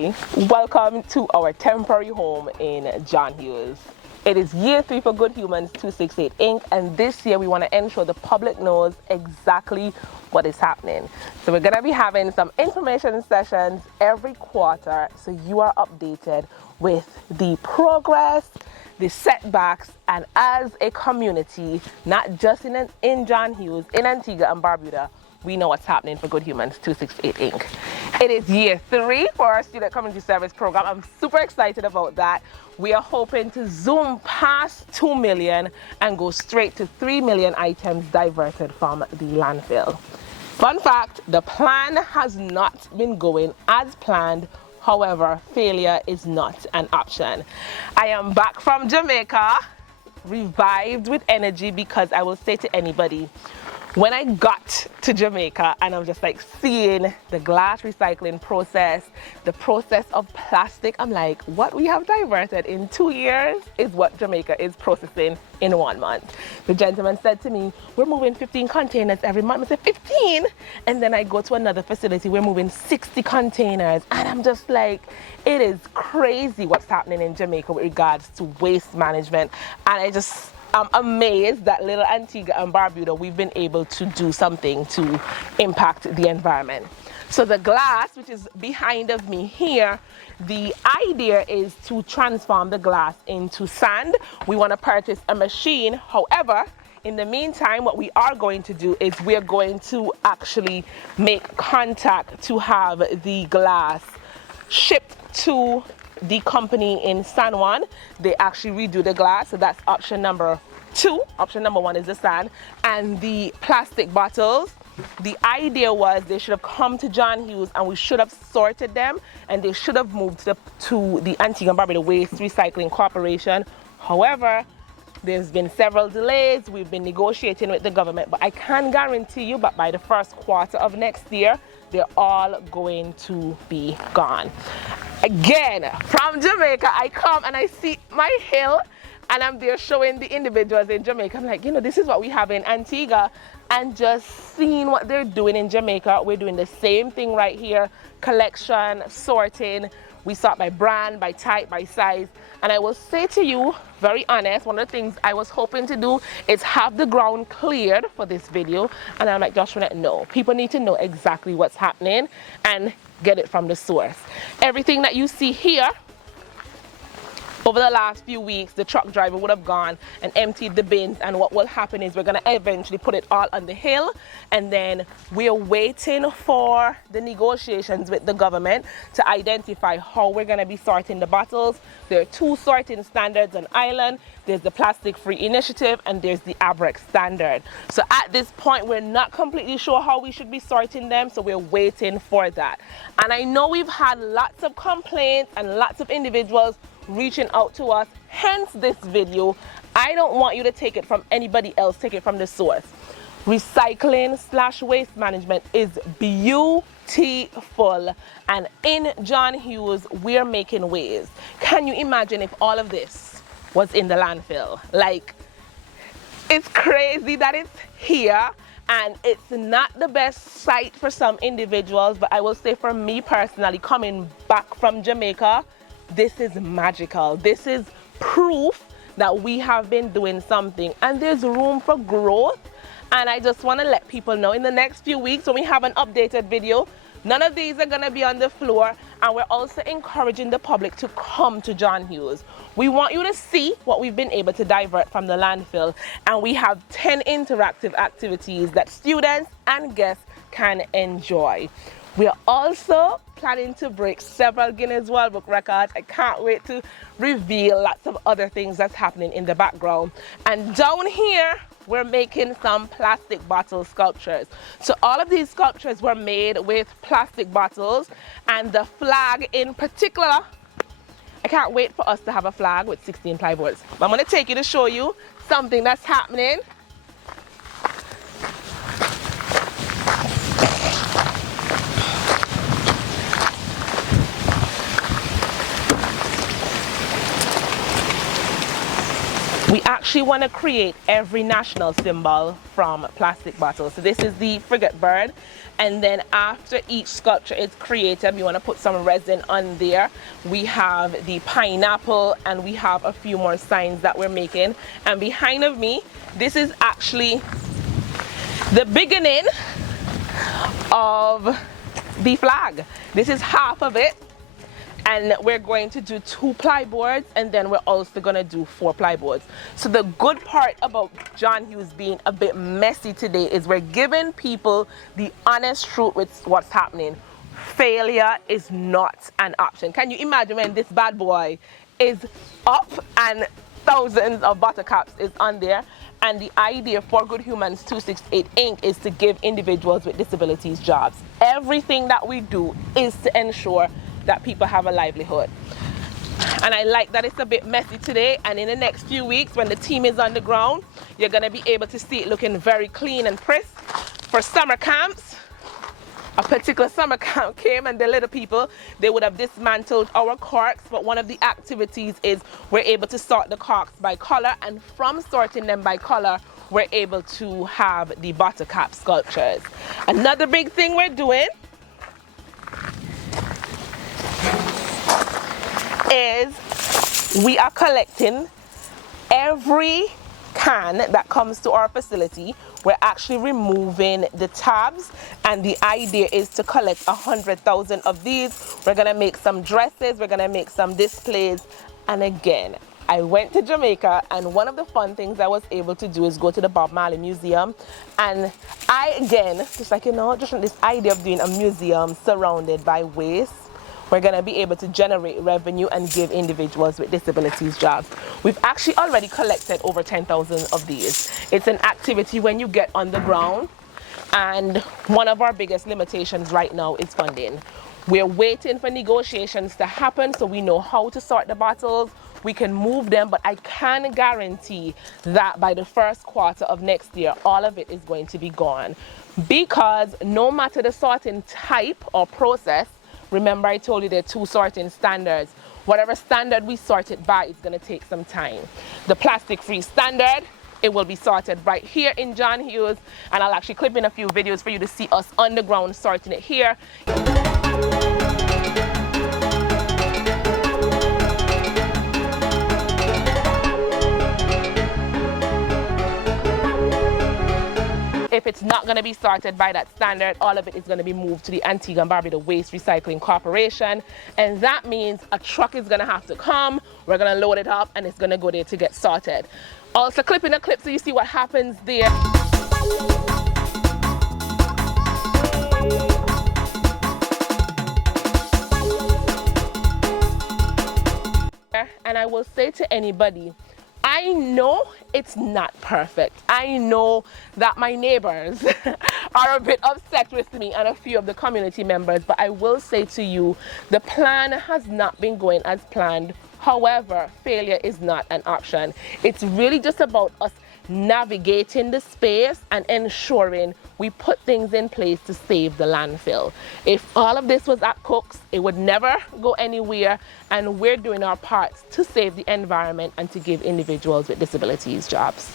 Hi, welcome to our temporary home in John Hughes. It is year 3 for Good Humans 268 Inc. and this year we want to ensure the public knows exactly what is happening. So we're going to be having some information sessions every quarter so you are updated with the progress, the setbacks, and as a community, not just in John Hughes, in Antigua and Barbuda, we know what's happening for Good Humans 268 Inc. It is year 3 for our student community service program. I'm super excited about that. We are hoping to zoom past 2 million and go straight to 3 million items diverted from the landfill. Fun fact, the plan has not been going as planned. However, failure is not an option. I am back from Jamaica, revived with energy, because I will say to anybody, when I got to Jamaica and I'm just like seeing the glass recycling process, the process of plastic, I'm like, what we have diverted in 2 years is what Jamaica is processing in 1 month. The gentleman said to me, we're moving 15 containers every month. I said, 15? And then I go to another facility, we're moving 60 containers. And I'm just like, it is crazy what's happening in Jamaica with regards to waste management. And I'm amazed that little Antigua and Barbuda, we've been able to do something to impact the environment. So the glass, which is behind of me here, the idea is to transform the glass into sand. We want to purchase a machine. However, in the meantime, what we are going to do is we're going to actually make contact to have the glass shipped to the company in San Juan. They actually redo the glass, so that's option number 2. Option number 1 is the sand. And the plastic bottles, the idea was they should have come to John Hughes and we should have sorted them and they should have moved to the Antigua and Barbuda Waste Recycling Corporation. However, there's been several delays. We've been negotiating with the government, but I can guarantee you that by the first quarter of next year, they're all going to be gone. Again, from Jamaica, I come and I see my hill and I'm there showing the individuals in Jamaica. I'm like, this is what we have in Antigua, and just seeing what they're doing in Jamaica. We're doing the same thing right here, collection, sorting. We sort by brand, by type, by size. And I will say to you, very honest, one of the things I was hoping to do is have the ground cleared for this video. And I'm like, Joshua, no, people need to know exactly what's happening and get it from the source. Everything that you see here, over the last few weeks, the truck driver would have gone and emptied the bins, and what will happen is we're going to eventually put it all on the hill, and then we're waiting for the negotiations with the government to identify how we're going to be sorting the bottles. There are 2 sorting standards on island. There's the Plastic Free Initiative and there's the ABREC standard. So at this point, we're not completely sure how we should be sorting them, so we're waiting for that. And I know we've had lots of complaints and lots of individuals reaching out to us, hence this video. I don't want you to take it from anybody else, take it from the source. Recycling/waste management is beautiful, and in John Hughes we're making waves. Can you imagine if all of this was in the landfill? Like, it's crazy that it's here, and it's not the best sight for some individuals, but I will say for me personally, coming back from Jamaica, this is magical. This is proof that we have been doing something and there's room for growth. And I just want to let people know in the next few weeks when we have an updated video, none of these are going to be on the floor, and we're also encouraging the public to come to John Hughes. We want you to see what we've been able to divert from the landfill, and we have 10 interactive activities that students and guests can enjoy. We are also planning to break several Guinness World Book records. I can't wait to reveal lots of other things that's happening in the background. And down here, we're making some plastic bottle sculptures. So all of these sculptures were made with plastic bottles, and the flag in particular, I can't wait for us to have a flag with 16 plyboards. But I'm going to take you to show you something that's happening. We actually want to create every national symbol from plastic bottles. So this is the frigate bird, and then after each sculpture is created, we want to put some resin on there. We have the pineapple, and we have a few more signs that we're making. And behind of me, this is actually the beginning of the flag. This is half of it, and we're going to do 2-ply boards, and then we're also going to do 4-ply boards. So the good part about John Hughes being a bit messy today is we're giving people the honest truth with what's happening. Failure is not an option. Can you imagine when this bad boy is up and thousands of buttercups is on there? And the idea for Good Humans 268 Inc. is to give individuals with disabilities jobs. Everything that we do is to ensure that people have a livelihood. And I like that it's a bit messy today, and in the next few weeks when the team is on the ground, you're going to be able to see it looking very clean and crisp. For summer camps, a particular summer camp came, and the little people, they would have dismantled our corks, but one of the activities is we're able to sort the corks by color, and from sorting them by color, we're able to have the buttercup sculptures. Another big thing we're doing is we are collecting every can that comes to our facility. We're actually removing the tabs, and the idea is to collect 100,000 of these. We're gonna make some dresses, we're gonna make some displays. And again, I went to Jamaica, and one of the fun things I was able to do is go to the Bob Marley Museum. And I, again, just like, you know, just this idea of doing a museum surrounded by waste, we're going to be able to generate revenue and give individuals with disabilities jobs. We've actually already collected over 10,000 of these. It's an activity when you get on the ground, and one of our biggest limitations right now is funding. We're waiting for negotiations to happen so we know how to sort the bottles, we can move them, but I can guarantee that by the first quarter of next year, all of it is going to be gone. Because no matter the sorting type or process, remember I told you there are 2 sorting standards. Whatever standard we sort it by, it's going to take some time. The plastic-free standard, it will be sorted right here in John Hughes, and I'll actually clip in a few videos for you to see us on the ground sorting it here. If it's not going to be sorted by that standard, all of it is going to be moved to the Antigua and Barbuda Waste Recycling Corporation. And that means a truck is going to have to come, we're going to load it up, and it's going to go there to get sorted. Also clip in a clip so you see what happens there. And I will say to anybody, I know it's not perfect. I know that my neighbors are a bit upset with me and a few of the community members, but I will say to you, the plan has not been going as planned. However, failure is not an option. It's really just about us navigating the space and ensuring we put things in place to save the landfill. If all of this was at Cook's, it would never go anywhere, and we're doing our parts to save the environment and to give individuals with disabilities jobs.